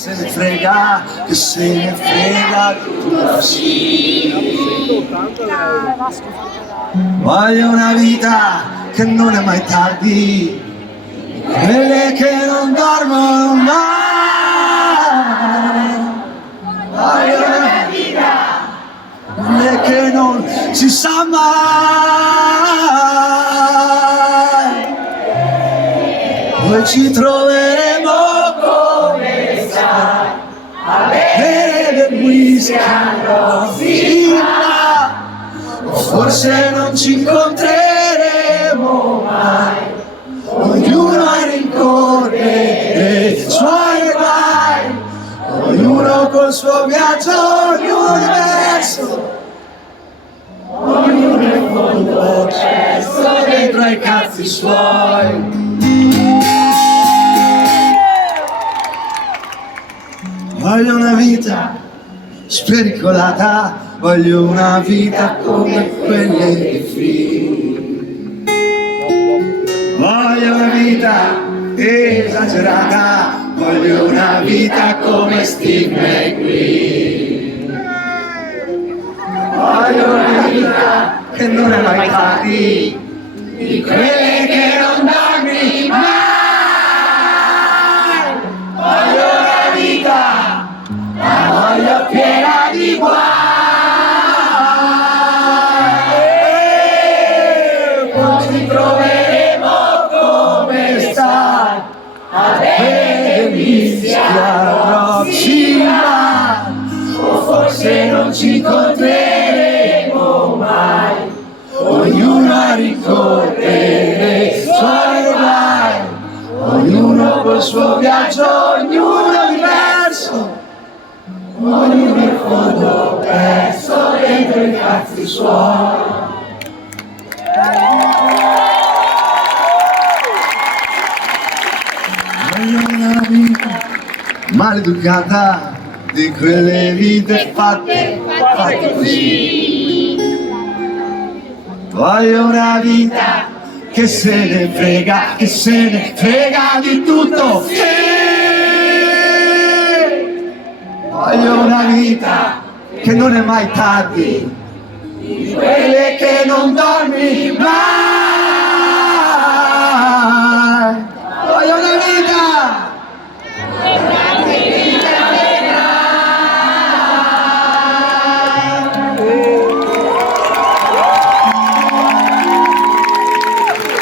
Se ne frega, che se ne frega tutto sì. Voglio una vita che non è mai tardi, quelle che non dormono mai. Voglio una vita, quelle che non si sa mai. Poi ci troveremo come stai a bere del whisky a Rosina, o forse non ci incontreremo mai, ognuno a rincorrere i suoi guai, ognuno col suo viaggio, ognuno diverso, ognuno in fondo perso dentro ai cazzi suoi. Voglio una vita spericolata, voglio una vita come quelle di Free. Voglio una vita esagerata, voglio una vita come Steve McQueen. Voglio una vita che non è mai tardi, di quelle che non dormi mai. Voglio una vita, la voglio piena di guai, poi ci troveremo come stai a bere whisky a Roxina, o forse non ci incontreremo mai, ognuno a rincorrere i suoi guai, ognuno col suo viaggio, ognuno diverso, ognuno in fondo perso dentro i cazzi suoi. Voglio una vita maleducata, di quelle vite fatte così. Voglio una vita che se ne frega di tutto, sì. Voglio una vita che non è mai tardi, di quelle che non dormi mai.